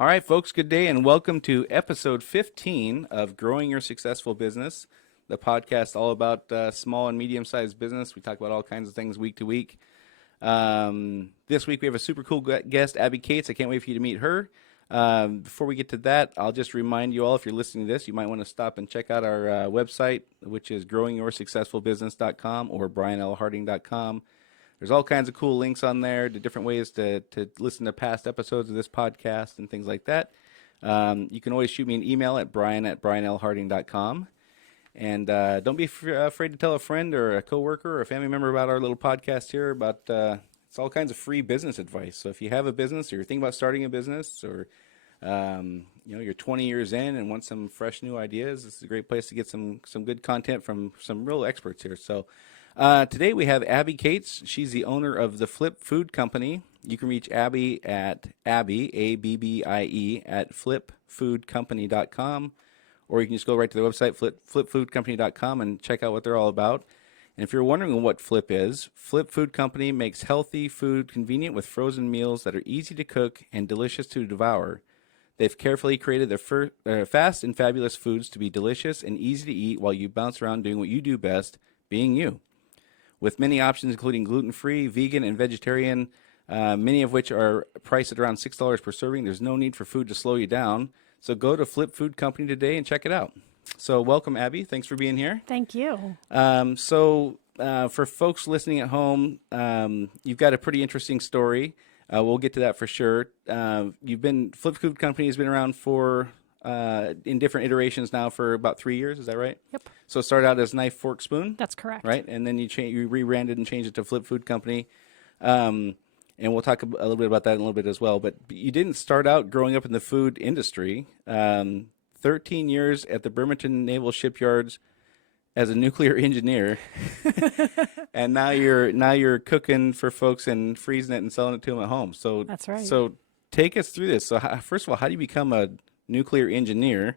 All right, folks, good day and welcome to episode 15 of Growing Your Successful Business, the podcast all about small and medium-sized business. We talk about all kinds of things week to week. This week we have a super cool guest, Abby Cates. I can't wait for you to meet her. Before we get to that, I'll just remind you all, if you're listening to this, you might want to stop and check out our website, which is growingyoursuccessfulbusiness.com or brianlharding.com. There's all kinds of cool links on there to different ways to listen to past episodes of this podcast and things like that. You can always shoot me an email at brian@brianlharding.com. And don't be afraid to tell a friend or a coworker or a family member about our little podcast here about it's all kinds of free business advice. So if you have a business or you're thinking about starting a business or you're 20 years in and want some fresh new ideas, this is a great place to get some good content from some real experts here. So today we have Abby Cates. She's the owner of the Flip Food Company. You can reach Abby at Abbie, at flipfoodcompany.com, or you can just go right to the website, flipfoodcompany.com, and check out what they're all about. And if you're wondering what Flip is, Flip Food Company makes healthy food convenient with frozen meals that are easy to cook and delicious to devour. They've carefully created their fast and fabulous foods to be delicious and easy to eat while you bounce around doing what you do best, being you. With many options including gluten-free, vegan, and vegetarian, many of which are priced at around $6 per serving. There's no need for food to slow you down. So go to Flip Food Company today and check it out. So welcome, Abby. Thanks for being here. Thank you. For folks listening at home, you've got a pretty interesting story. We'll get to that for sure. Flip Food Company has been around for in different iterations now for about 3 years. Is that right? Yep. So it started out as Knife, Fork, Spoon? That's correct. Right? And then you rebranded and changed it to Flip Food Company. And we'll talk a little bit about that in a little bit as well. But you didn't start out growing up in the food industry. 13 years at the Bremerton Naval Shipyards as a nuclear engineer. And now you're cooking for folks and freezing it and selling it to them at home. So that's right. So take us through this. So first of all, how do you become a nuclear engineer?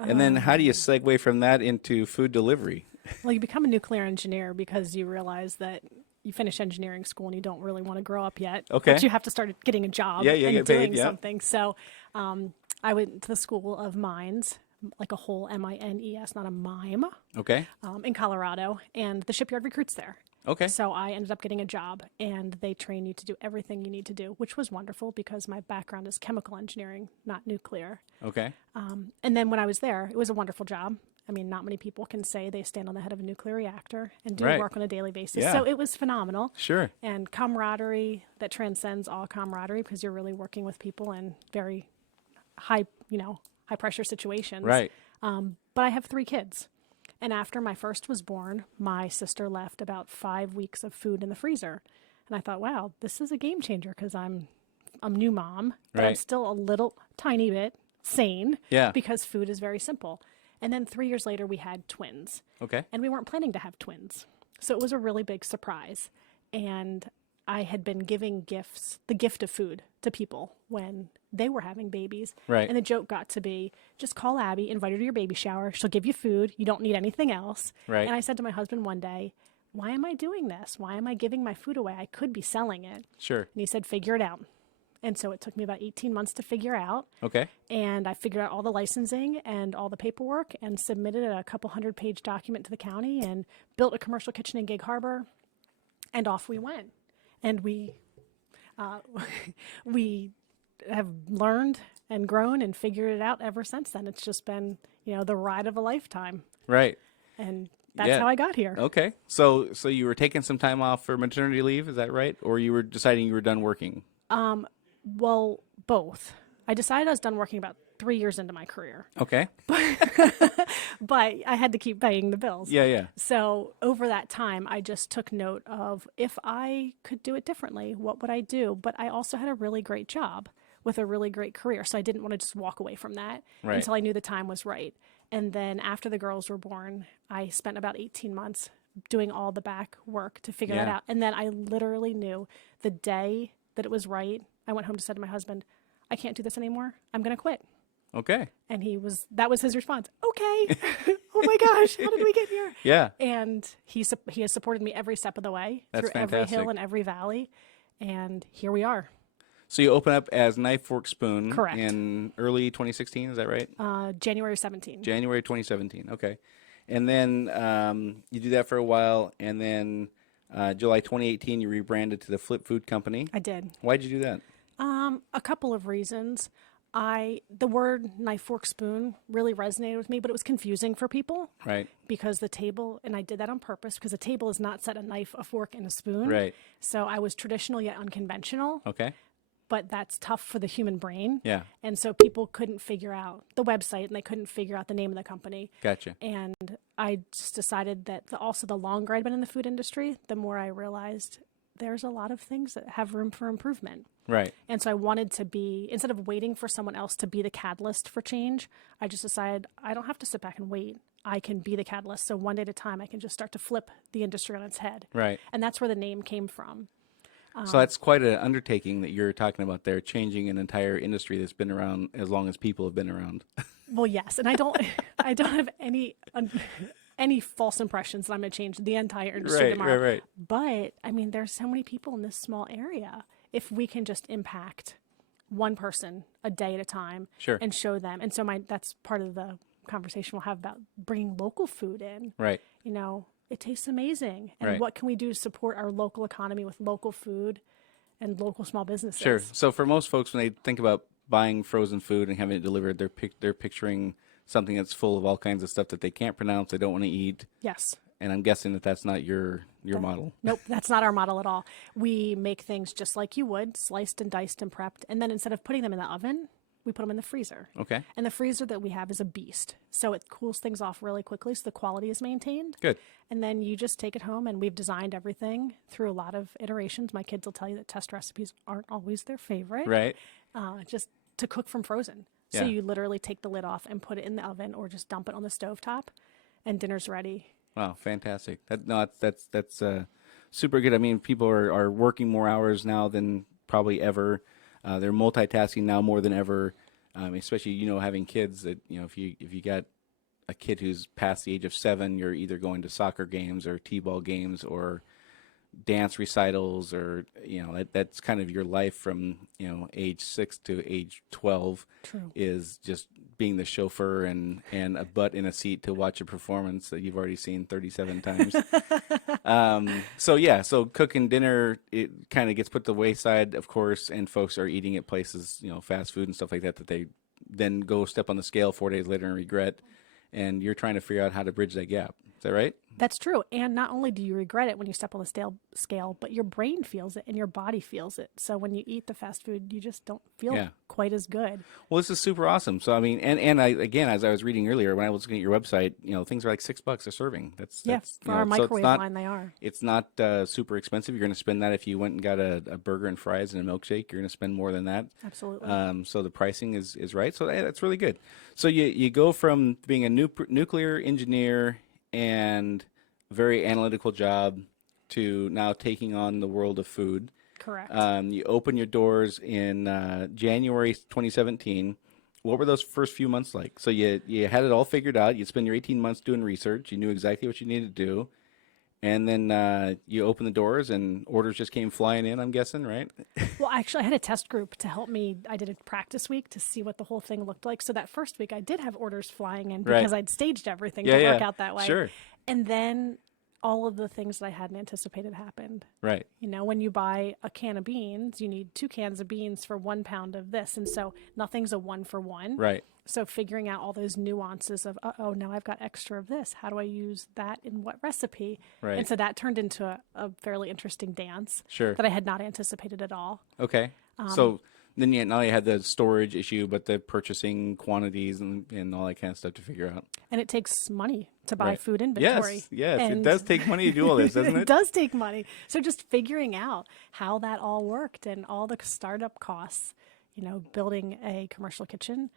And then how do you segue from that into food delivery? Well, you become a nuclear engineer because you realize that you finish engineering school and you don't really want to grow up yet. Okay. But you have to start getting a job and doing get paid, something. So I went to the School of Mines, like a whole MINES, not a mime. Okay. In Colorado, and the shipyard recruits there. Okay. So I ended up getting a job, and they train you to do everything you need to do, which was wonderful because my background is chemical engineering, not nuclear. Okay. And then when I was there, it was a wonderful job. I mean, not many people can say they stand on the head of a nuclear reactor and do work on a daily basis. Yeah. So it was phenomenal. Sure. And camaraderie that transcends all camaraderie because you're really working with people in very high pressure situations. Right. But I have 3 kids. And after my first was born, my sister left about 5 weeks of food in the freezer. And I thought, wow, this is a game changer because I'm a new mom, but I'm still a little tiny bit sane because food is very simple. And then 3 years later, we had twins. Okay. And we weren't planning to have twins. So it was a really big surprise. And I had been giving the gift of food to people when they were having babies. Right. And the joke got to be, just call Abby, invite her to your baby shower. She'll give you food. You don't need anything else. Right. And I said to my husband one day, why am I doing this? Why am I giving my food away? I could be selling it. Sure. And he said, figure it out. And so it took me about 18 months to figure out. Okay. And I figured out all the licensing and all the paperwork and submitted a couple 100-page document to the county and built a commercial kitchen in Gig Harbor. And off we went. And we have learned and grown and figured it out ever since then. It's just been, the ride of a lifetime. Right. And that's how I got here. Okay. So you were taking some time off for maternity leave, is that right? Or you were deciding you were done working? Well, both. I decided I was done working about 3 years into my career. Okay. But I had to keep paying the bills. Yeah. So over that time, I just took note of if I could do it differently, what would I do? But I also had a really great job with a really great career. So I didn't want to just walk away from that until I knew the time was right. And then after the girls were born, I spent about 18 months doing all the back work to figure that out. And then I literally knew the day that it was right. I went home to say to my husband, I can't do this anymore. I'm going to quit. Okay. And that was his response. Okay. Oh my gosh, how did we get here? Yeah. And he has supported me every step of the way. That's through fantastic. every hill and every valley. And here we are. So you open up as Knife, Fork, Spoon Correct. in early 2016, is that right? January 17. January 2017, okay. And then you do that for a while, and then July 2018, you rebranded to the Flip Food Company. I did. Why'd you do that? A couple of reasons. The word knife, fork, spoon really resonated with me, but it was confusing for people Right, because the table, and I did that on purpose because the table is not set a knife, a fork, and a spoon. right. So I was traditional yet unconventional, Okay, but that's tough for the human brain. yeah, And so people couldn't figure out the website and they couldn't figure out the name of the company. gotcha. And I just decided that also the longer I'd been in the food industry, the more I realized there's a lot of things that have room for improvement. Right, And so I wanted to be, instead of waiting for someone else to be the catalyst for change, I just decided I don't have to sit back and wait. I can be the catalyst. So one day at a time, I can just start to flip the industry on its head. right. And that's where the name came from. So that's quite an undertaking that you're talking about there, changing an entire industry that's been around as long as people have been around. Well, yes. And I don't have any false impressions that I'm going to change the entire industry tomorrow. Right. But I mean, there's so many people in this small area. If we can just impact one person a day at a time Sure. and show them. And so that's part of the conversation we'll have about bringing local food in. Right. You know, it tastes amazing. And Right. what can we do to support our local economy with local food and local small businesses? Sure. So for most folks, when they think about buying frozen food and having it delivered, they're picturing something that's full of all kinds of stuff that they can't pronounce, they don't want to eat. Yes. And I'm guessing that that's not your model. Nope, that's not our model at all. We make things just like you would, sliced and diced and prepped. And then instead of putting them in the oven, we put them in the freezer. Okay. And the freezer that we have is a beast. So it cools things off really quickly so the quality is maintained. Good. And then you just take it home, and we've designed everything through a lot of iterations. My kids will tell you that test recipes aren't always their favorite. Right. Just to cook from frozen. Yeah. So you literally take the lid off and put it in the oven or just dump it on the stovetop, and dinner's ready. Wow, fantastic. That's super good. I mean, people are working more hours now than probably ever. They're multitasking now more than ever, especially, having kids that, if you got a kid who's past the age of 7, you're either going to soccer games or t-ball games or dance recitals, or that's kind of your life from age 6 to age 12. True. Is just being the chauffeur and a butt in a seat to watch a performance that you've already seen 37 times. So cooking dinner, it kind of gets put to the wayside, of course, and folks are eating at places, fast food and stuff like that they then go step on the scale 4 days later and regret. And you're trying to figure out how to bridge that gap. Is that right? That's true. And not only do you regret it when you step on the scale, but your brain feels it and your body feels it. So when you eat the fast food, you just don't feel quite as good. Well, this is super awesome. So, I mean, and I, again, as I was reading earlier, when I was looking at your website, things are like $6 a serving. That's for our microwave line, they are. It's not super expensive. You're going to spend that if you went and got a burger and fries and a milkshake. You're going to spend more than that. Absolutely. So the pricing is right. So that's really good. So you go from being a nuclear engineer and very analytical job to now taking on the world of food. Correct. You open your doors in January 2017. What were those first few months like? So you had it all figured out. You spent your 18 months doing research. You knew exactly what you needed to do. And then you opened the doors and orders just came flying in, I'm guessing, right? Well, actually, I had a test group to help me. I did a practice week to see what the whole thing looked like. So that first week, I did have orders flying in because I'd staged everything to work out that way. Sure. And then all of the things that I hadn't anticipated happened. Right. When you buy a can of beans, you need 2 cans of beans for 1 pound of this. And so nothing's a 1-for-1. Right. So figuring out all those nuances of, now I've got extra of this. How do I use that in what recipe? Right. And so that turned into a fairly interesting dance Sure. that I had not anticipated at all. Okay. So then now you had the storage issue, but the purchasing quantities and all that kind of stuff to figure out. And it takes money to buy food inventory. Yes, and it does take money to do all this, doesn't it? It does take money. So just figuring out how that all worked and all the startup costs, building a commercial kitchen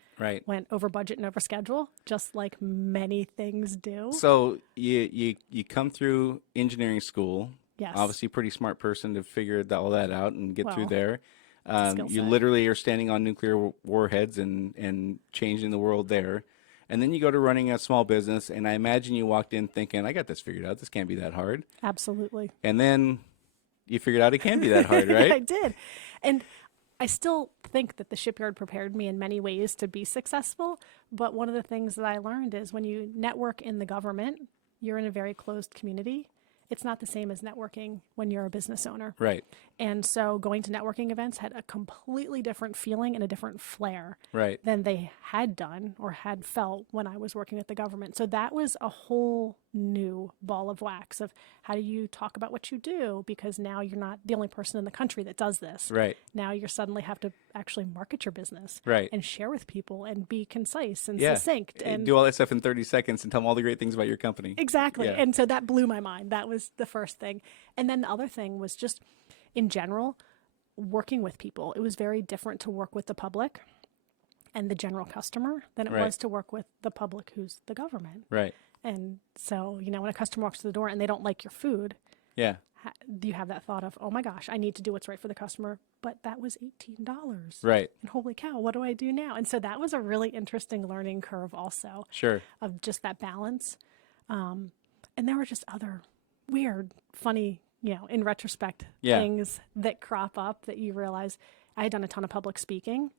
went over budget and over schedule, just like many things do. So you come through engineering school. Yes. Obviously, pretty smart person to figure all that out and get through there. You set. literally are standing on nuclear warheads and changing the world there. And then you go to running a small business, and I imagine you walked in thinking, I got this figured out. This can't be that hard. Absolutely. And then you figured out it can be that hard, right? I did. And I still think that the shipyard prepared me in many ways to be successful. But one of the things that I learned is when you network in the government, you're in a very closed community. It's not the same as networking when you're a business owner. Right. And so going to networking events had a completely different feeling and a different flair Right. than they had done or had felt when I was working at the government. So that was a whole new ball of wax of how do you talk about what you do, because now you're not the only person in the country that does this. Right. Now you suddenly have to actually market your business Right. and share with people and be concise and Yeah. succinct and do all that stuff in 30 seconds and tell them all the great things about your company. exactly. Yeah. And so that blew my mind. That was the first thing. And then the other thing was just in general, working with people. It was very different to work with the public and the general customer than it Right. was to work with the public who's the government. Right. And so, when a customer walks to the door and they don't like your food, Yeah. you have that thought of, oh my gosh, I need to do what's right for the customer. But that was $18. Right. And holy cow, what do I do now? And so that was a really interesting learning curve also Sure. of just that balance. And there were just other weird, funny, in retrospect, Yeah. things that crop up that you realize. I had done a ton of public speaking,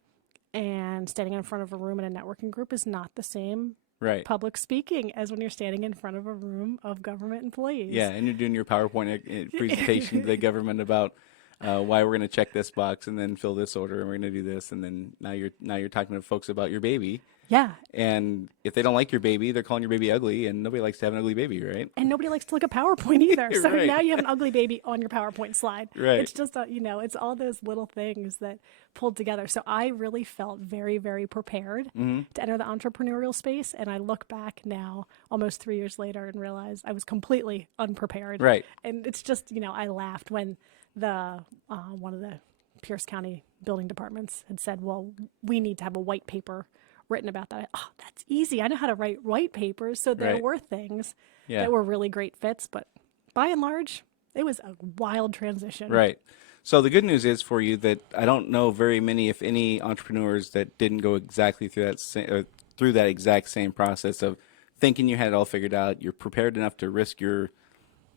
and standing in front of a room in a networking group is not the same Right. public speaking as when you're standing in front of a room of government employees. Yeah, and you're doing your PowerPoint presentation to the government about why we're going to check this box and then fill this order and we're going to do this, and then now you're talking to folks about your baby. Yeah. And if they don't like your baby, they're calling your baby ugly, and nobody likes to have an ugly baby, right? And nobody likes to look at PowerPoint either. So Right. now you have an ugly baby on your PowerPoint slide. Right. It's just, it's all those little things that pulled together. So I really felt very, very prepared to enter the entrepreneurial space. And I look back now, almost 3 years later, and realize I was completely unprepared. Right. And it's just, I laughed when one of the Pierce County building departments had said, well, we need to have a white paper written about that. Oh, that's easy. I know how to write white papers. So there Right. were things Yeah. that were really great fits, but by and large, it was a wild transition. Right. So the good news is for you that I don't know very many, if any, entrepreneurs that didn't go exactly through that exact same process of thinking you had it all figured out. You're prepared enough to risk your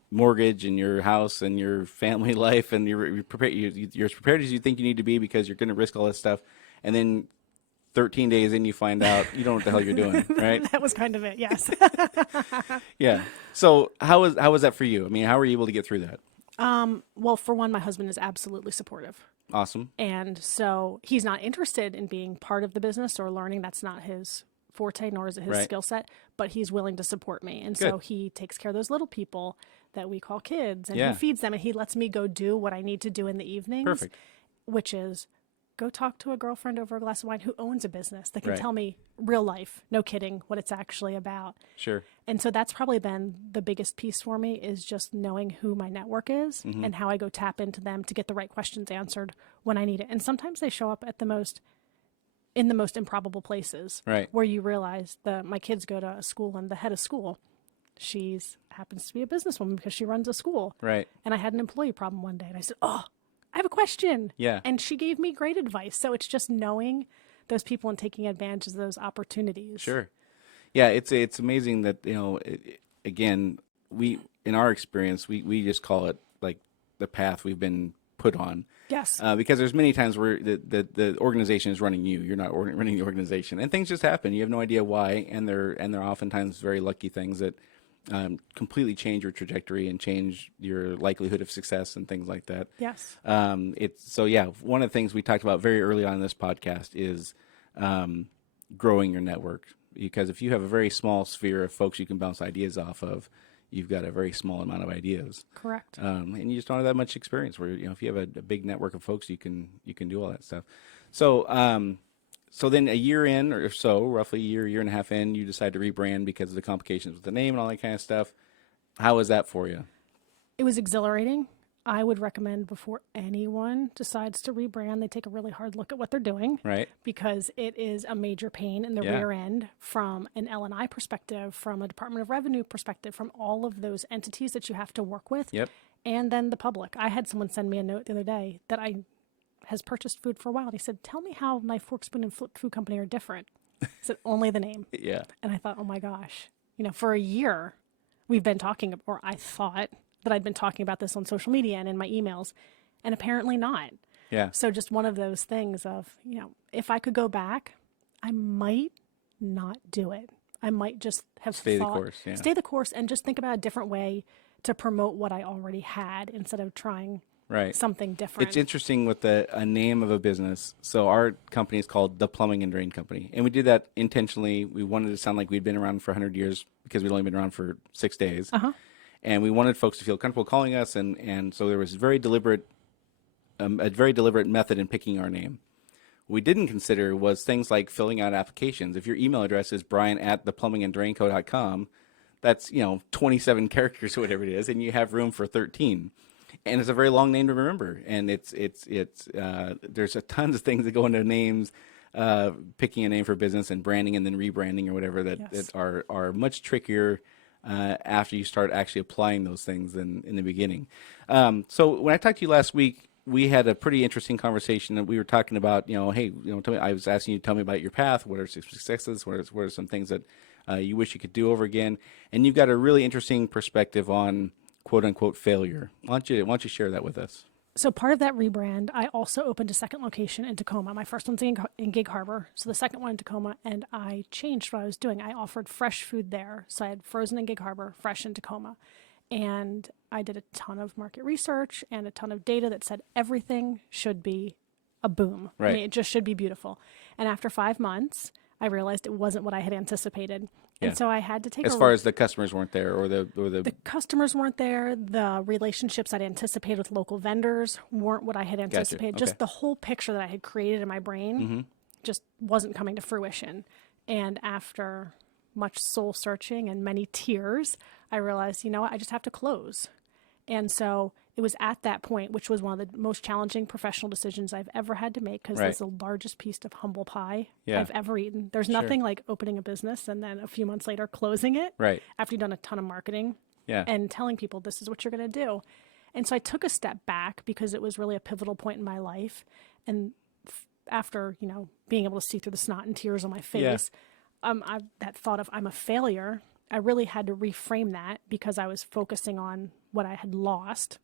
mortgage and your house and your family life, and you're prepared. You're as prepared as you think you need to be because you're going to risk all this stuff, and then 13 days in, you find out you don't know what the hell you're doing, right? That was kind of it, yes. Yeah. So how was that for you? I mean, how were you able to get through that? Well, for one, my husband is absolutely supportive. Awesome. And so he's not interested in being part of the business or learning. That's not his forte, nor is it his Right. skill set, but he's willing to support me. And so Good. he takes care of those little people that we call kids, and Yeah. he feeds them, and he lets me go do what I need to do in the evenings. Perfect. Which is go talk to a girlfriend over a glass of wine who owns a business that can Right. tell me real life, no kidding, what it's actually about. Sure. And so that's probably been the biggest piece for me, is just knowing who my network is Mm-hmm. and how I go tap into them to get the right questions answered when I need it. And sometimes they show up at the most improbable places, Right. where you realize that my kids go to a school, and the head of school, happens to be a businesswoman because she runs a school. Right. And I had an employee problem one day, and I said, oh, I have a question. Yeah. And she gave me great advice. So it's just knowing those people and taking advantage of those opportunities. Sure. Yeah, it's amazing that, again, we, in our experience, we just call it like the path we've been put on. Yes. Because there's many times where the organization is running you. You're not running the organization, and things just happen. You have no idea why, and they're oftentimes very lucky things that completely change your trajectory and change your likelihood of success and things like that. Yes. One of the things we talked about very early on in this podcast is growing your network, because if you have a very small sphere of folks you can bounce ideas off of, you've got a very small amount of ideas. Correct. And you just don't have that much experience. Where if you have a big network of folks, you can do all that stuff. So then a year in, or so, roughly year and a half in, you decide to rebrand because of the complications with the name and all that kind of stuff. How was that for you? It was exhilarating. I would recommend before anyone decides to rebrand, they take a really hard look at what they're doing. Right. Because it is a major pain in the Yeah. rear end from an L&I perspective, from a Department of Revenue perspective, from all of those entities that you have to work with. Yep. And then the public. I had someone send me a note the other day that has purchased food for a while. And he said, tell me how Knife, Fork, Spoon, and Flip Food Company are different. I said, only the name. Yeah. And I thought, oh my gosh, for a year we've been talking, or I thought that I'd been talking about this on social media and in my emails, and apparently not. Yeah. So just one of those things of, if I could go back, I might not do it. I might just have Stay the course. Yeah. stay the course and just think about a different way to promote what I already had instead of trying something different. It's interesting with a name of a business. So our company is called The Plumbing and Drain Company. And we did that intentionally. We wanted to sound like we'd been around for 100 years because we'd only been around for 6 days. And we wanted folks to feel comfortable calling us. And so there was a very deliberate method in picking our name. What we didn't consider was things like filling out applications. If your email address is brian@theplumbinganddrainco.com, that's 27 characters or whatever it is, and you have room for 13. And it's a very long name to remember. And there's a tons of things that go into names, picking a name for business and branding and then rebranding or whatever that are much trickier after you start actually applying those things than in the beginning. So when I talked to you last week, we had a pretty interesting conversation that we were talking about, hey, I was asking you to tell me about your path. What are some successes? What are some things that you wish you could do over again? And you've got a really interesting perspective on quote unquote failure. Why don't you share that with us? So part of that rebrand, I also opened a second location in Tacoma. My first one's in Gig Harbor, so the second one in Tacoma, and I changed what I was doing. I offered fresh food there. So I had frozen in Gig Harbor, fresh in Tacoma. And I did a ton of market research and a ton of data that said everything should be a boom. Right. I mean, it just should be beautiful. And after 5 months, I realized it wasn't what I had anticipated. Yeah. And so I had to take as far as the customers weren't there or the customers weren't there. The relationships I'd anticipated with local vendors weren't what I had anticipated. Gotcha. Okay. Just the whole picture that I had created in my brain just wasn't coming to fruition. And after much soul searching and many tears, I realized, what, I just have to close. And so it was at that point, which was one of the most challenging professional decisions I've ever had to make, because it's the largest piece of humble pie I've ever eaten. There's nothing like opening a business and then a few months later closing it after you've done a ton of marketing and telling people this is what you're going to do. And so I took a step back because it was really a pivotal point in my life. And after, being able to see through the snot and tears on my face, that thought of I'm a failure, I really had to reframe that because I was focusing on what I had lost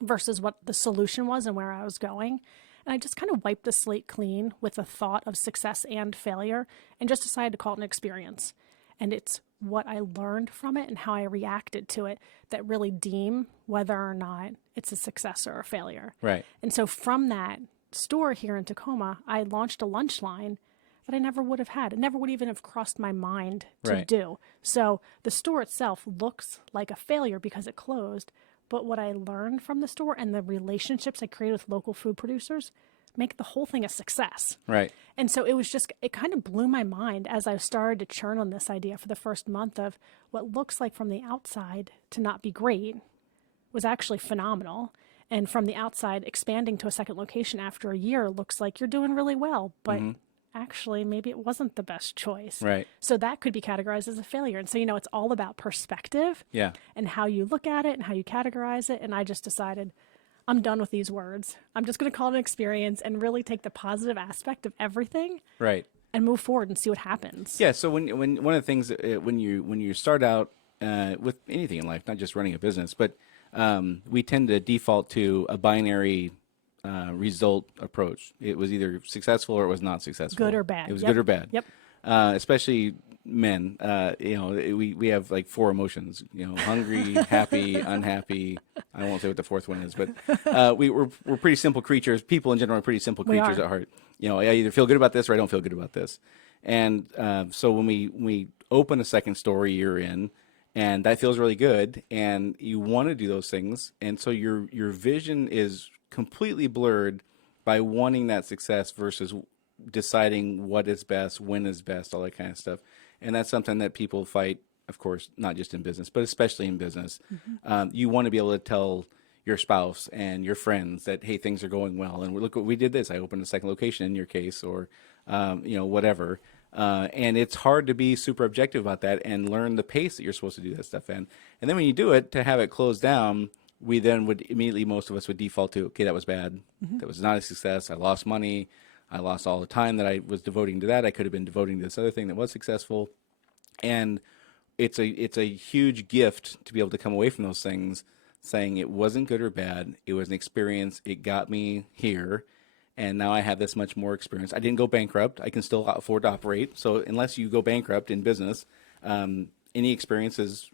versus what the solution was and where I was going. And I just kind of wiped the slate clean with the thought of success and failure and just decided to call it an experience. And it's what I learned from it and how I reacted to it that really deem whether or not it's a success or a failure. Right. And so from that store here in Tacoma, I launched a lunch line that I never would have had. It never would even have crossed my mind to do. So the store itself looks like a failure because it closed, but what I learned from the store and the relationships I created with local food producers make the whole thing a success. Right. And so it kind of blew my mind as I started to churn on this idea for the first month of what looks like from the outside to not be great was actually phenomenal. And from the outside, expanding to a second location after a year looks like you're doing really well, but actually maybe it wasn't the best choice. Right. So that could be categorized as a failure. And so, it's all about perspective and how you look at it and how you categorize it. And I just decided I'm done with these words. I'm just going to call it an experience and really take the positive aspect of everything and move forward and see what happens. Yeah. So when one of the things when you start out with anything in life, not just running a business, but we tend to default to a binary result approach. It was either successful or it was not successful. Good or bad. It was good or bad. Yep. Especially men. We have like 4 emotions. Hungry, happy, unhappy. I won't say what the fourth one is, but we're pretty simple creatures. People in general are pretty simple creatures at heart. I either feel good about this or I don't feel good about this. And so when we open a second store you're in, and that feels really good, and you want to do those things, and so your vision is completely blurred by wanting that success versus deciding what is best, when is best, all that kind of stuff. And that's something that people fight, of course, not just in business, but especially in business. You want to be able to tell your spouse and your friends that, hey, things are going well. And look what we did this. I opened a second location in your case, or, whatever. And it's hard to be super objective about that and learn the pace that you're supposed to do that stuff in. And then when you do it, to have it closed down, we then would immediately, most of us would default to, okay, that was bad. That was not a success. I lost money. I lost all the time that I was devoting to that. I could have been devoting to this other thing that was successful. And it's a huge gift to be able to come away from those things saying it wasn't good or bad. It was an experience. It got me here. And now I have this much more experience. I didn't go bankrupt. I can still afford to operate. So unless you go bankrupt in business, any experience is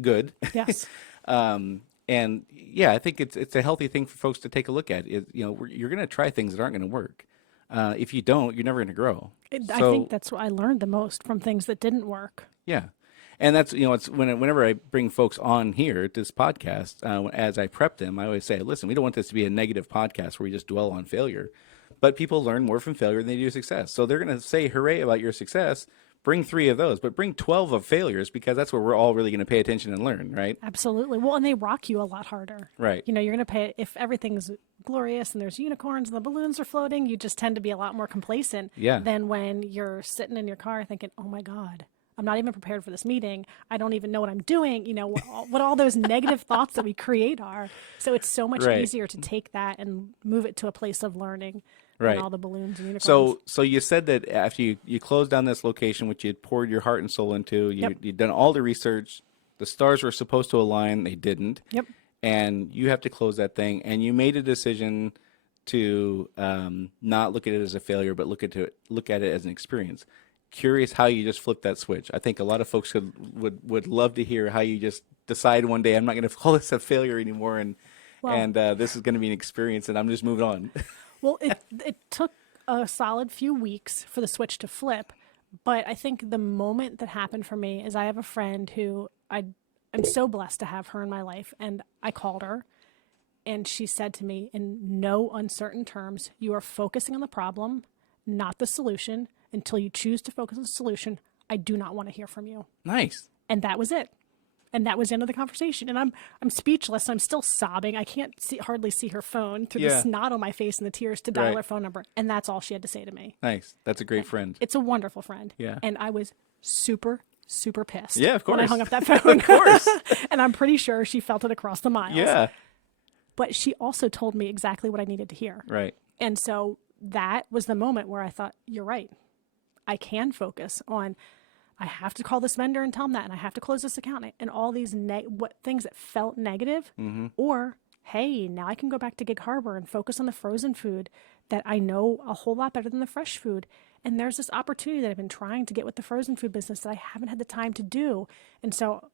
good. Yes. And yeah, I think it's a healthy thing for folks to take a look at. You're going to try things that aren't going to work. If you don't, you're never going to grow. I think that's what I learned the most from things that didn't work. Yeah. And that's, it's whenever I bring folks on here at this podcast, as I prep them, I always say, listen, we don't want this to be a negative podcast where we just dwell on failure, but people learn more from failure than they do success. So they're going to say, hooray about your success. Bring 3 of those, but bring 12 of failures, because that's where we're all really going to pay attention and learn, right? Absolutely. Well, and they rock you a lot harder. Right. You're going to pay, if everything's glorious and there's unicorns and the balloons are floating, you just tend to be a lot more complacent than when you're sitting in your car thinking, oh my God, I'm not even prepared for this meeting. I don't even know what I'm doing. What all those negative thoughts that we create are. So it's so much easier to take that and move it to a place of learning than all the balloons and unicorns. So you said that after you closed down this location, which you had poured your heart and soul into, you'd done all the research, the stars were supposed to align, they didn't. Yep. And you have to close that thing, and you made a decision to not look at it as a failure, but look at it as an experience. Curious how you just flipped that switch. I think a lot of folks would love to hear how you just decide one day, I'm not going to call this a failure anymore, and this is going to be an experience, and I'm just moving on. Well, it took a solid few weeks for the switch to flip, but I think the moment that happened for me is I have a friend who I'm so blessed to have her in my life, and I called her, and she said to me in no uncertain terms, you are focusing on the problem, not the solution. Until you choose to focus on the solution, I do not want to hear from you. Nice. And that was it. And that was the end of the conversation. And I'm speechless. I'm still sobbing. I can't hardly see her phone through the snot on my face and the tears to dial her phone number. And that's all she had to say to me. Nice. That's a great friend. It's a wonderful friend. Yeah. And I was super, super pissed. Yeah, of course. When I hung up that phone. Of course. And I'm pretty sure she felt it across the miles. Yeah. But she also told me exactly what I needed to hear. Right. And so that was the moment where I thought, you're right. I can focus on, I have to call this vendor and tell them that, and I have to close this account, and all these things that felt negative, or, hey, now I can go back to Gig Harbor and focus on the frozen food that I know a whole lot better than the fresh food. And there's this opportunity that I've been trying to get with the frozen food business that I haven't had the time to do. And so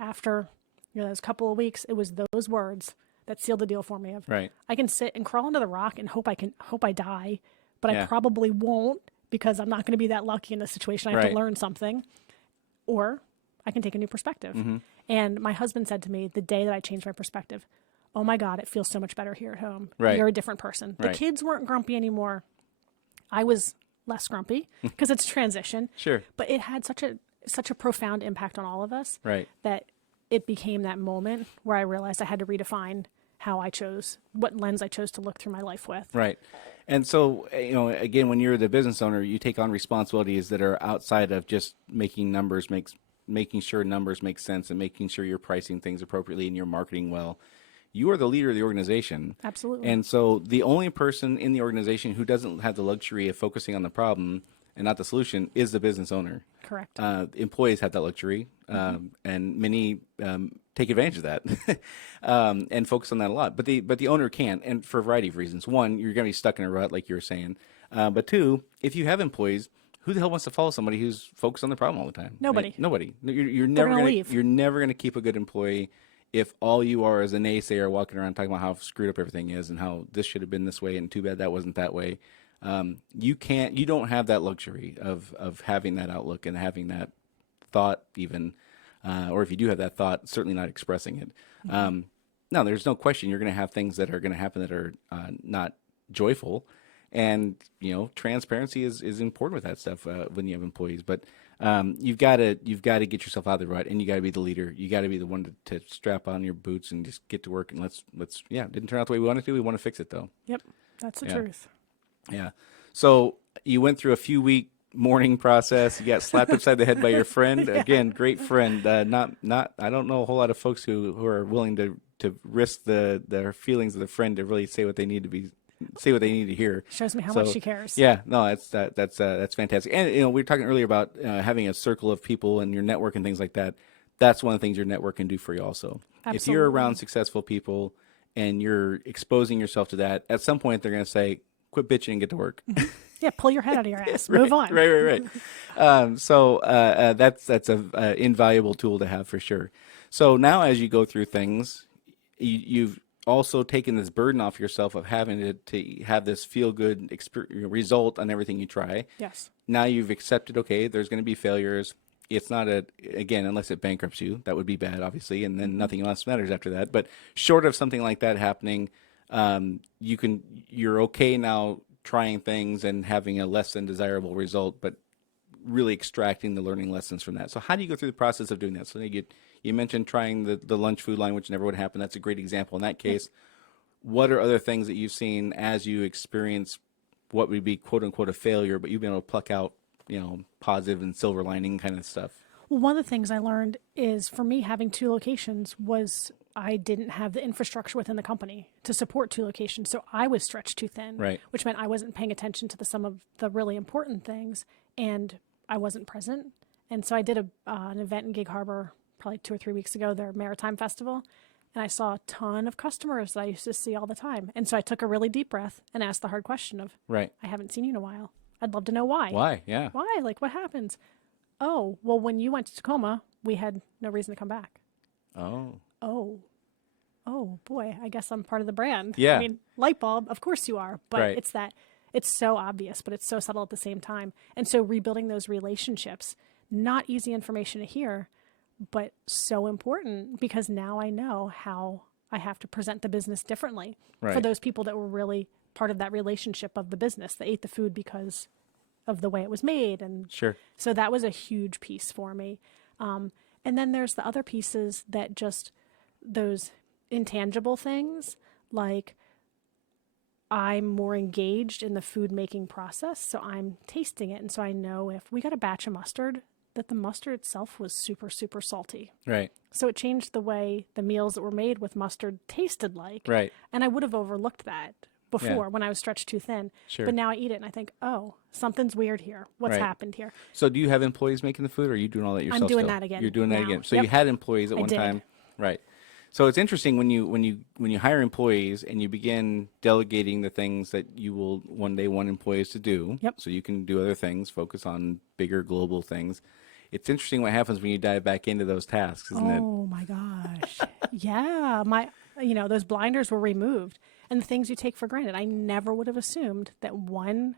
after those couple of weeks, it was those words that sealed the deal for me. I can sit and crawl into the rock and hope I die, but I probably won't, because I'm not going to be that lucky in this situation. I have to learn something. Or I can take a new perspective. And my husband said to me the day that I changed my perspective, oh my God, it feels so much better here at home. You're a different person. The kids weren't grumpy anymore. I was less grumpy because it's transition. Sure. But it had such a profound impact on all of us that it became that moment where I realized I had to redefine what lens I chose to look through my life with. Right. And so, again, when you're the business owner, you take on responsibilities that are outside of just making sure numbers make sense and making sure you're pricing things appropriately and you're marketing well. You are the leader of the organization. Absolutely. And so the only person in the organization who doesn't have the luxury of focusing on the problem and not the solution is the business owner. Correct. Employees have that luxury, and many take advantage of that and focus on that a lot. But the owner can't, and for a variety of reasons. One, you're going to be stuck in a rut, like you were saying. But two, if you have employees, who the hell wants to follow somebody who's focused on the problem all the time? Nobody. Right? Nobody. You're never going to leave. You're never going to keep a good employee if all you are is a naysayer walking around talking about how screwed up everything is and how this should have been this way and too bad that wasn't that way. You don't have that luxury of having that outlook and having that thought even, or if you do have that thought, certainly not expressing it. No, there's no question you're going to have things that are going to happen that are not joyful, and transparency is important with that stuff when you have employees. But you've got to get yourself out of the rut, and you got to be the leader. You got to be the one to strap on your boots and just get to work. And let's didn't turn out the way we wanted to. We want to fix it though. Yep, that's the truth. Yeah. So you went through a few-week mourning process. You got slapped upside the head by your friend. Again, great friend. Not. I don't know a whole lot of folks who are willing to risk their feelings of the friend to really say what they need to hear. Shows me how much she cares. Yeah. No, that's fantastic. And we were talking earlier about having a circle of people and your network and things like that. That's one of the things your network can do for you also. If you're around Absolutely. successful people and you're exposing yourself to that, at some point they're going to say, quit bitching and get to work. Yeah, pull your head out of your ass. Move Right, on. right, right, right. That's a invaluable tool to have for sure. So now, as you go through things, you've also taken this burden off yourself of having to have this feel good result on everything you try. Yes. Now you've accepted, okay, there's going to be failures. It's not again, unless it bankrupts you, that would be bad, obviously, and then nothing else matters after that. But short of something like that happening, you're okay now trying things and having a less than desirable result, but really extracting the learning lessons from that. So how do you go through the process of doing that? So you mentioned trying the lunch food line, which never would happen. That's a great example in that case. What are other things that you've seen as you experience what would be quote unquote a failure, but you've been able to pluck out, positive and silver lining kind of stuff? Well, one of the things I learned is for me having two locations was I didn't have the infrastructure within the company to support two locations. So I was stretched too thin, Right. which meant I wasn't paying attention to some of the really important things and I wasn't present. And so I did an event in Gig Harbor probably 2 or 3 weeks ago, their Maritime Festival. And I saw a ton of customers that I used to see all the time. And so I took a really deep breath and asked the hard question of, Right. I haven't seen you in a while. I'd love to know why. Why? Yeah. Why? Like, what happens? Oh, well, when you went to Tacoma, we had no reason to come back. Oh. Oh, oh boy, I guess I'm part of the brand. Yeah. I mean, light bulb, of course you are, but Right. it's so obvious, but it's so subtle at the same time. And so rebuilding those relationships, not easy information to hear, but so important because now I know how I have to present the business differently for Right. those people that were really part of that relationship of the business. They ate the food because of the way it was made. And Sure. so that was a huge piece for me. And then there's the other pieces that just those intangible things, like I'm more engaged in the food making process. So I'm tasting it. And so I know if we got a batch of mustard, that the mustard itself was super, super salty. Right. So it changed the way the meals that were made with mustard tasted like. Right. And I would have overlooked that before when I was stretched too thin. Sure. But now I eat it and I think, oh, something's weird here. What's Right. happened here? So do you have employees making the food, or are you doing all that yourself? doing still? that again You're doing that now. again. So Yep. you had employees at I one did. time, right? So it's interesting when you hire employees and you begin delegating the things that you will one day want employees to do. Yep. So you can do other things, focus on bigger global things. It's interesting what happens when you dive back into those tasks, isn't it? Oh my gosh. Yeah. Those blinders were removed and the things you take for granted. I never would have assumed that one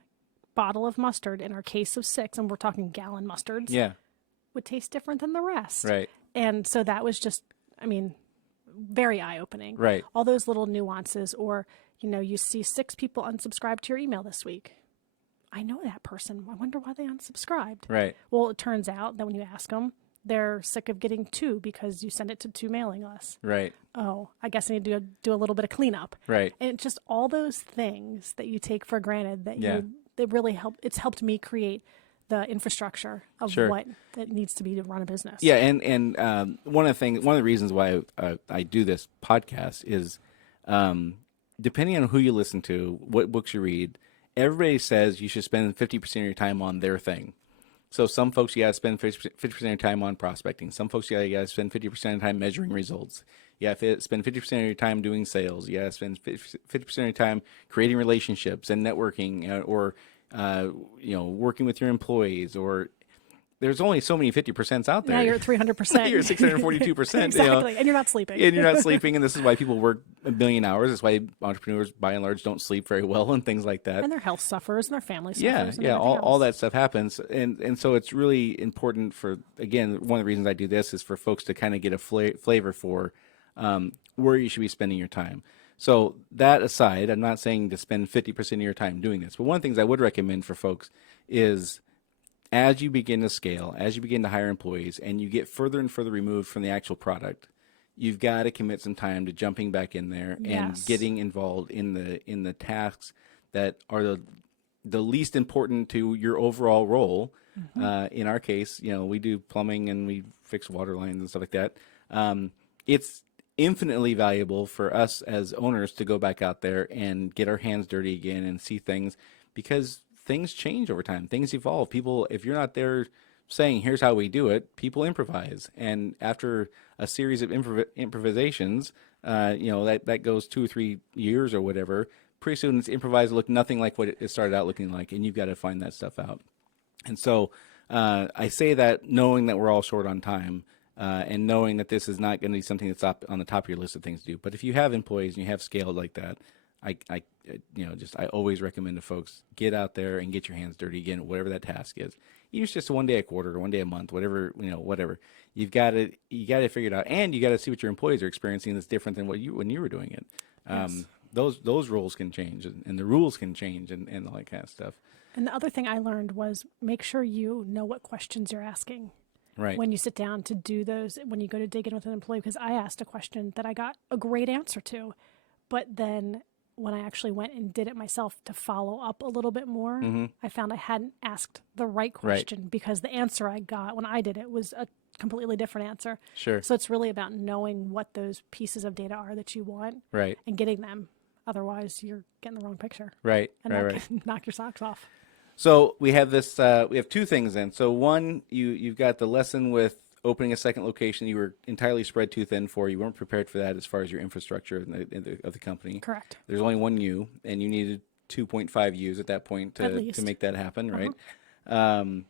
bottle of mustard in our case of 6, and we're talking gallon mustards, Yeah. would taste different than the rest. Right. And so that was just, very eye opening. Right. All those little nuances, or, you see 6 people unsubscribed to your email this week. I know that person. I wonder why they unsubscribed. Right. Well, it turns out that when you ask them, they're sick of getting 2 because you send it to 2 mailing lists. Right. Oh, I guess I need to do a little bit of cleanup. Right. And it's just all those things that you take for granted that Yeah. that really help. It's helped me create the infrastructure of Sure. what it needs to be to run a business. Yeah, and one of the reasons why I do this podcast is, depending on who you listen to, what books you read, everybody says you should spend 50% of your time on their thing. So some folks you got to spend 50% of your time on prospecting. Some folks you got to spend 50% of your time measuring results. You got to spend 50% of your time doing sales. You got to spend 50% of your time creating relationships and networking, or working with your employees. Or there's only so many 50% out there. Now you're at 300%. You're 642%. Exactly. And you're not sleeping. And you're not sleeping, and this is why people work a million hours. That's why entrepreneurs, by and large, don't sleep very well and things like that. And their health suffers and their family suffers. Yeah, and yeah, everything all else. that stuff happens, and so it's really important for, again, one of the reasons I do this is for folks to kind of get a flavor for where you should be spending your time. So that aside, I'm not saying to spend 50% of your time doing this, but one of the things I would recommend for folks is, as you begin to scale, as you begin to hire employees, and you get further and further removed from the actual product, you've got to commit some time to jumping back in there and Yes. getting involved in the tasks that are the least important to your overall role. In our case, we do plumbing and we fix water lines and stuff like that. It's infinitely valuable for us as owners to go back out there and get our hands dirty again and see things, because things change over time. Things evolve. People, if you're not there saying, here's how we do it, people improvise. And after a series of improvisations, that goes 2 or 3 years or whatever, pretty soon it's improvised look nothing like what it started out looking like. And you've got to find that stuff out. And so I say that knowing that we're all short on time, and knowing that this is not going to be something that's up on the top of your list of things to do. But if you have employees and you have scaled like that, I always recommend to folks, get out there and get your hands dirty again, whatever that task is. Even if it's just 1 day a quarter or 1 day a month, whatever, whatever. You got to figure it out, and you got to see what your employees are experiencing that's different than when you were doing it. Yes. Those roles can change, and the rules can change, and all that kind of stuff. And the other thing I learned was make sure you know what questions you're asking. Right. When you sit down to do those, when you go to dig in with an employee, because I asked a question that I got a great answer to, but then when I actually went and did it myself to follow up a little bit more, I found I hadn't asked the right question because the answer I got when I did it was a completely different answer. Sure. So it's really about knowing what those pieces of data are that you want, and getting them. Otherwise, you're getting the wrong picture. Right. And that can knock your socks off. So we have this. We have 2 things then. So one, you've got the lesson with opening a second location. You were entirely spread too thin for. You weren't prepared for that as far as your infrastructure of the company. Correct. There's only 1 U, and you needed 2.5 U's at that point to make that happen, right? And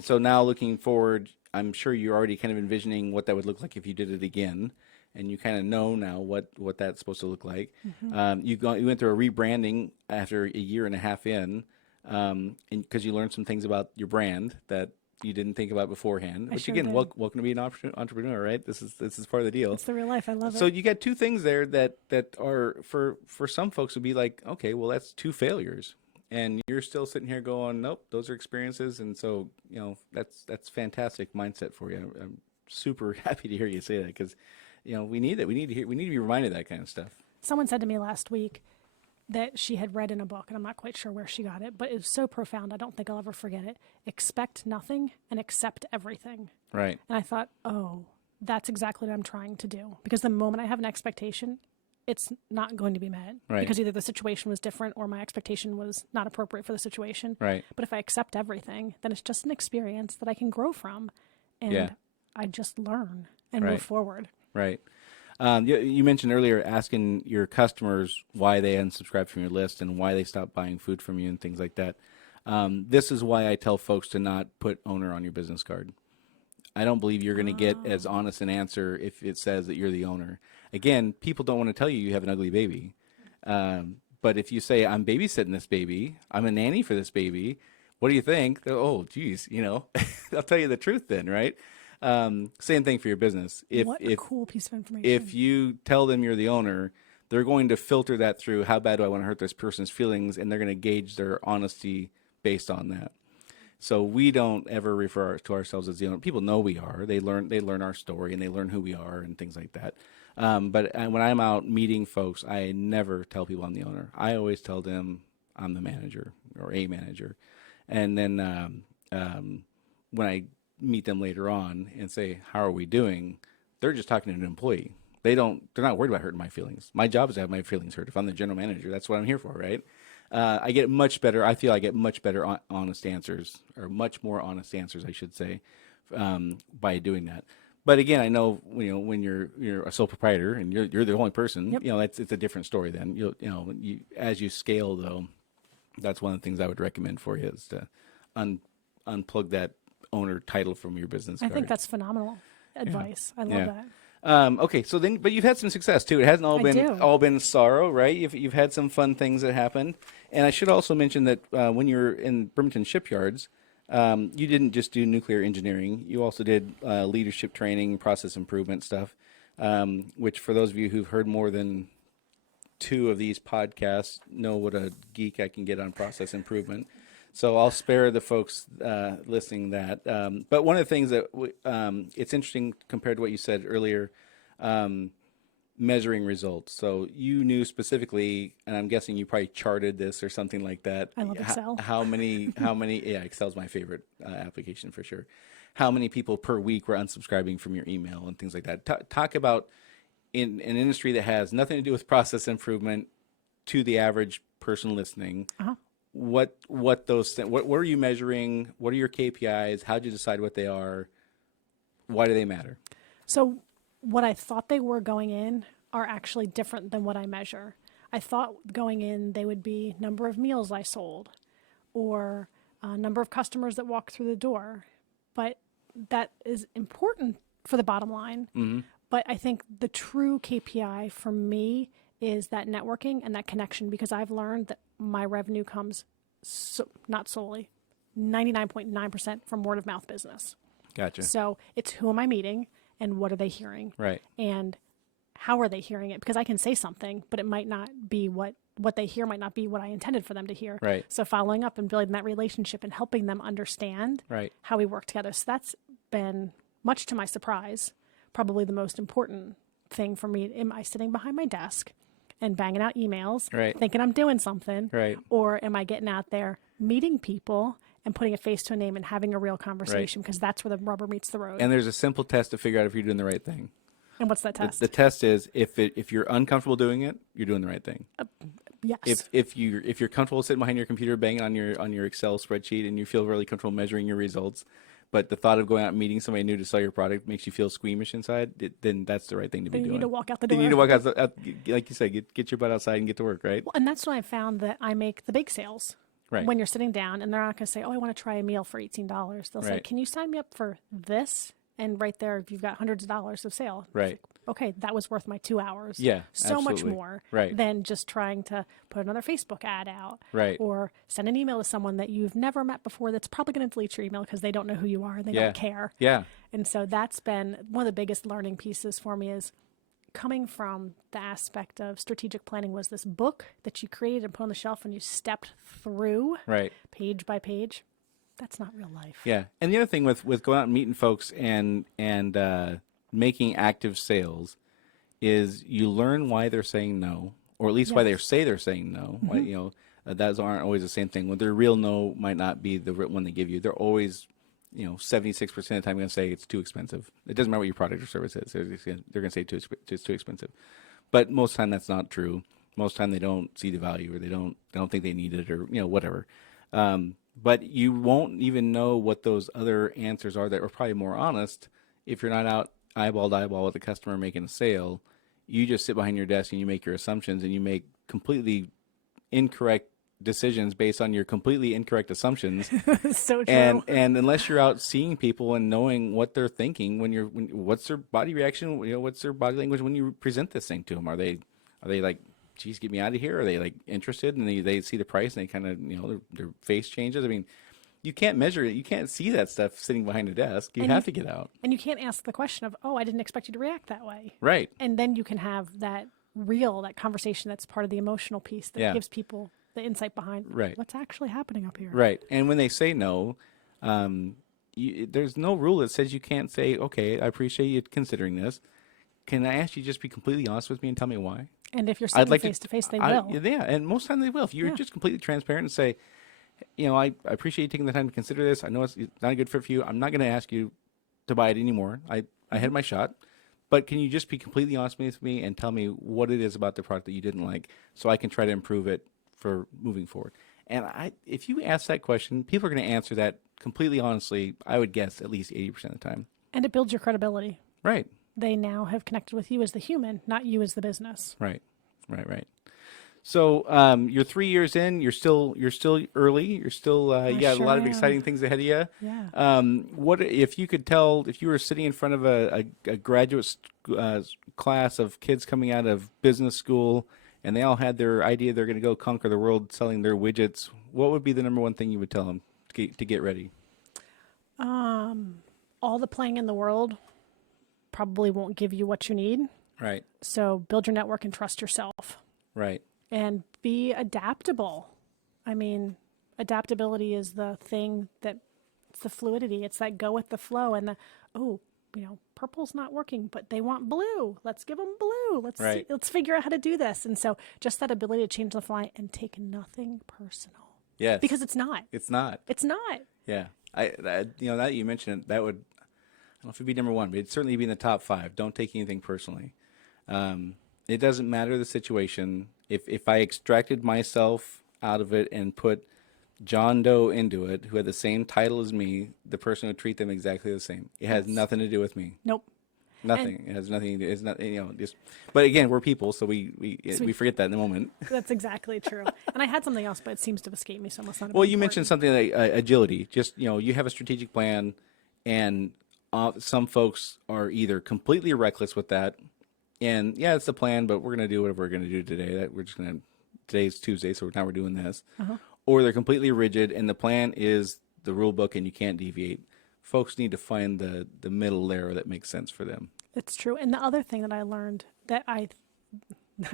so now looking forward, I'm sure you're already kind of envisioning what that would look like if you did it again. And you kind of know now what that's supposed to look like. You went through a rebranding after 1.5 years in, and because you learned some things about your brand that you didn't think about beforehand. Which sure again, did. welcome to being an entrepreneur, right? This is part of the deal. It's the real life. I love it. So you got 2 things there that are for some folks would be like, okay, well that's 2 failures, and you're still sitting here going, nope, those are experiences, and so that's fantastic mindset for you. I'm super happy to hear you say that because. We need that. We need to be reminded of that kind of stuff. Someone said to me last week that she had read in a book, and I'm not quite sure where she got it, but it was so profound, I don't think I'll ever forget it. Expect nothing and accept everything. Right. And I thought, oh, that's exactly what I'm trying to do. Because the moment I have an expectation, it's not going to be met. Right. Because either the situation was different or my expectation was not appropriate for the situation. Right. But if I accept everything, then it's just an experience that I can grow from. And I just learn and move forward. Right. You mentioned earlier asking your customers why they unsubscribe from your list and why they stop buying food from you and things like that. This is why I tell folks to not put owner on your business card. I don't believe you're going to get as honest an answer if it says that you're the owner. Again, people don't want to tell you have an ugly baby. But if you say, I'm babysitting this baby, I'm a nanny for this baby, what do you think? Oh, geez, I'll tell you the truth then, right? Same thing for your business. What a cool piece of information. If you tell them you're the owner, they're going to filter that through how bad do I want to hurt this person's feelings, and they're going to gauge their honesty based on that. So we don't ever refer to ourselves as the owner. People know we are. They learn our story, and they learn who we are and things like that. But when I'm out meeting folks, I never tell people I'm the owner. I always tell them I'm the manager or a manager. And then when I meet them later on and say, how are we doing? They're just talking to an employee. They're not worried about hurting my feelings. My job is to have my feelings hurt. If I'm the general manager, that's what I'm here for, right? I get much better. I feel I get much better honest answers, or much more honest answers, I should say, by doing that. But again, I know when you're a sole proprietor and you're the only person, it's a different story. Then as you scale though, that's one of the things I would recommend for you is to unplug that owner title from your business card. I think that's phenomenal advice. I love that. Okay, so then, but you've had some success too. It hasn't all been sorrow, right? You've had some fun things that happened. And I should also mention that when you were in Bremerton shipyards, you didn't just do nuclear engineering. You also did leadership training, process improvement stuff, which for those of you who've heard more than 2 of these podcasts know what a geek I can get on process improvement. So I'll spare the folks listening that. But one of the things that it's interesting compared to what you said earlier, measuring results. So you knew specifically, and I'm guessing you probably charted this or something like that. I love Excel. How many, yeah, Excel's my favorite application for sure. How many people per week were unsubscribing from your email and things like that. Talk about in an industry that has nothing to do with process improvement to the average person listening. what those what are you measuring? What are your KPIs? How did you decide what they are? Why do they matter? So what I thought they were going in are actually different than what I measure. I thought going in they would be number of meals I sold or number of customers that walked through the door. But that is important for the bottom line. Mm-hmm. But I think the true KPI for me is that networking and that connection, because I've learned that my revenue comes not solely, 99.9% from word of mouth business. Gotcha. So it's who am I meeting and what are they hearing? Right. And how are they hearing it? Because I can say something, but it might not be what they hear might not be what I intended for them to hear. Right. So following up and building that relationship and helping them understand how we work together. So that's been, much to my surprise, probably the most important thing for me. Am I sitting behind my desk and banging out emails, thinking I'm doing something? Right. Or am I getting out there meeting people and putting a face to a name and having a real conversation? Because that's where the rubber meets the road. And there's a simple test to figure out if you're doing the right thing. And what's that test? The test is if you're uncomfortable doing it, you're doing the right thing. Yes. If you're comfortable sitting behind your computer banging on your Excel spreadsheet and you feel really comfortable measuring your results, but the thought of going out and meeting somebody new to sell your product makes you feel squeamish inside, then that's the right thing to be doing. You need to walk out the door. You need to walk out, like you said, get your butt outside and get to work, right? Well, and that's when I found that I make the big sales. Right. When you're sitting down and they're not going to say, oh, I want to try a meal for $18. They'll say, can you sign me up for this? And right there, if you've got hundreds of dollars of sale. Right. Okay, that was worth my 2 hours. Yeah, so absolutely. much more Right. than just trying to put another Facebook ad out. Right. Or send an email to someone that you've never met before that's probably going to delete your email because they don't know who you are and they don't care. Yeah. And so that's been one of the biggest learning pieces for me is coming from the aspect of strategic planning was this book that you created and put on the shelf and you stepped through page by page. That's not real life. Yeah. And the other thing with going out and meeting folks and making active sales is you learn why they're saying no, or at least why they say they're saying no. Mm-hmm. Why, those aren't always the same thing. When their real no might not be the one they give you. They're always, 76% of the time going to say it's too expensive. It doesn't matter what your product or service is. They're going to say it's too expensive. But most of the time that's not true. Most of the time they don't see the value or they don't think they need it or, whatever. But you won't even know what those other answers are that are probably more honest if you're not out eyeball to eyeball with a customer making a sale. You just sit behind your desk and you make your assumptions and you make completely incorrect decisions based on your completely incorrect assumptions. So true. And unless you're out seeing people and knowing what they're thinking what's their body reaction, what's their body language when you present this thing to them? Are they like, geez, get me out of here? Are they like interested and they see the price and they kind of, their face changes? I mean, you can't measure it. You can't see that stuff sitting behind a desk. You have to get out. And you can't ask the question of, oh, I didn't expect you to react that way. Right. And then you can have that conversation that's part of the emotional piece that gives people the insight behind what's actually happening up here. Right. And when they say no, there's no rule that says you can't say, okay, I appreciate you considering this. Can I ask you just be completely honest with me and tell me why? And if you're sitting face to face, they will. Yeah, and most of the time they will. If you're just completely transparent and say, I appreciate you taking the time to consider this. I know it's not a good fit for you. I'm not going to ask you to buy it anymore. I had my shot. But can you just be completely honest with me and tell me what it is about the product that you didn't like so I can try to improve it for moving forward? And if you ask that question, people are going to answer that completely honestly, I would guess at least 80% of the time. And it builds your credibility. Right. They now have connected with you as the human, not you as the business. Right. So you're 3 years in. You're still early. You're still you got a lot of exciting things ahead of you. Yeah. What if you could tell if you were sitting in front of a graduate class of kids coming out of business school and they all had their idea they're going to go conquer the world selling their widgets? What would be the number one thing you would tell them to get ready? All the playing in the world probably won't give you what you need. Right. So build your network and trust yourself. Right. And be adaptable. I mean, adaptability is the thing it's the fluidity. It's that go with the flow and purple's not working, but they want blue. Let's give them blue. Let's figure out how to do this. And so just that ability to change the fly and take nothing personal. Yes. Because it's not. It's not. It's not. Yeah. That you mentioned it, that would, I don't know if it'd be number one, but it'd certainly be in the top 5. Don't take anything personally. It doesn't matter the situation. If I extracted myself out of it and put John Doe into it who had the same title as me, the person would treat them exactly the same. It has nothing to do with me. Nope. Nothing. It has nothing to do. It's not, just, but again, we're people, so we forget that in the moment. That's exactly true. And I had something else, but it seems to have escaped me, so it's not. Well, you mentioned something like agility. Just, you have a strategic plan, and some folks are either completely reckless with that, and yeah, it's the plan, but we're going to do whatever we're going to do today. Today's Tuesday, so now we're doing this. Or they're completely rigid, and the plan is the rule book, and you can't deviate. Folks need to find the middle layer that makes sense for them. It's true. And the other thing that I learned that I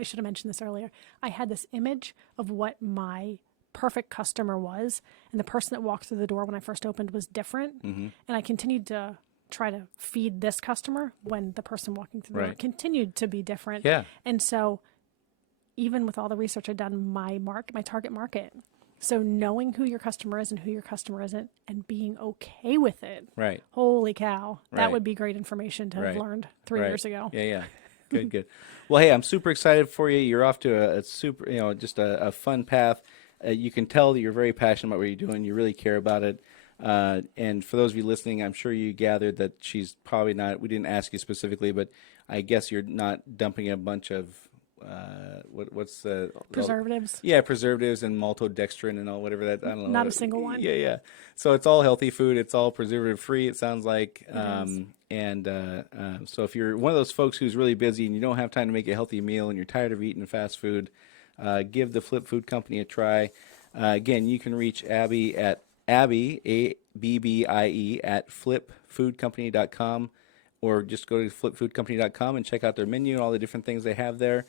should have mentioned this earlier, I had this image of what my perfect customer was, and the person that walked through the door when I first opened was different. And I continued to try to feed this customer when the person walking through the door continued to be different. Yeah. And so even with all the research I've done, my target market, so knowing who your customer is and who your customer isn't and being okay with it. Right. Holy cow. That Right. would be great information to have learned 3 years ago. Yeah. Good. Well, hey, I'm super excited for you. You're off to a super, just a fun path. You can tell that you're very passionate about what you're doing. You really care about it. And for those of you listening, I'm sure you gathered that she's probably not, we didn't ask you specifically, but I guess you're not dumping a bunch of what's the preservatives? Yeah, preservatives and maltodextrin and all whatever that, I don't know. Not a single one. Yeah. So it's all healthy food. It's all preservative free. It sounds like. So if you're one of those folks who's really busy and you don't have time to make a healthy meal and you're tired of eating fast food, give the Flip Food Company a try. Again, you can reach Abby at Abby ABBIE at flipfoodcompany.com, or just go to flipfoodcompany.com and check out their menu and all the different things they have there.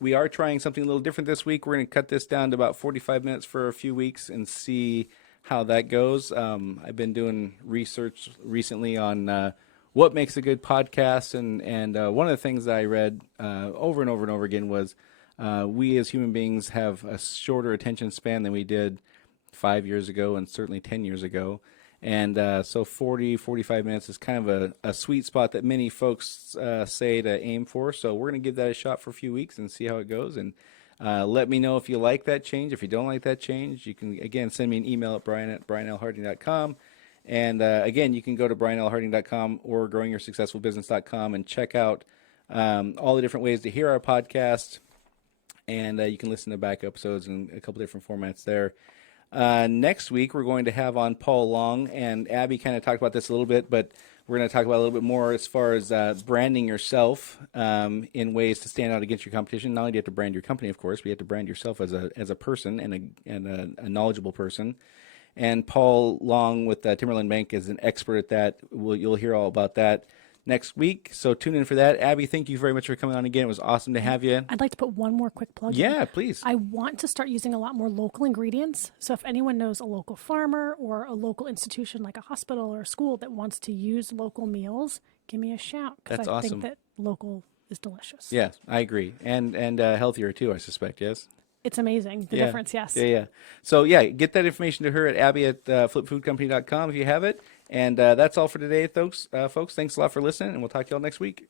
We are trying something a little different this week. We're going to cut this down to about 45 minutes for a few weeks and see how that goes. I've been doing research recently on what makes a good podcast, and one of the things that I read over and over and over again was we as human beings have a shorter attention span than we did 5 years ago and certainly 10 years ago. And so 45 minutes is kind of a sweet spot that many folks say to aim for. So we're going to give that a shot for a few weeks and see how it goes. And let me know if you like that change. If you don't like that change, you can, again, send me an email at brian@brianlharding.com. And again, you can go to brianlharding.com or growingyoursuccessfulbusiness.com and check out all the different ways to hear our podcast. And you can listen to back episodes in a couple different formats there. Next week, we're going to have on Paul Long, and Abby kind of talked about this a little bit, but we're going to talk about a little bit more as far as branding yourself in ways to stand out against your competition. Not only do you have to brand your company, of course, but you have to brand yourself as a person and a knowledgeable person. And Paul Long with Timberland Bank is an expert at that. You'll hear all about that next week. So tune in for that. Abby, thank you very much for coming on again. It was awesome to have you. I'd like to put one more quick plug in. Yeah, please. I want to start using a lot more local ingredients. So if anyone knows a local farmer or a local institution like a hospital or a school that wants to use local meals, give me a shout. That's I awesome. think that local is delicious. Yes, I agree. And healthier too, I suspect, yes? It's amazing, the difference, yes. Yeah. So, get that information to her at Abby at flipfoodcompany.com if you have it. And that's all for today, folks. Thanks a lot for listening, and we'll talk to you all next week.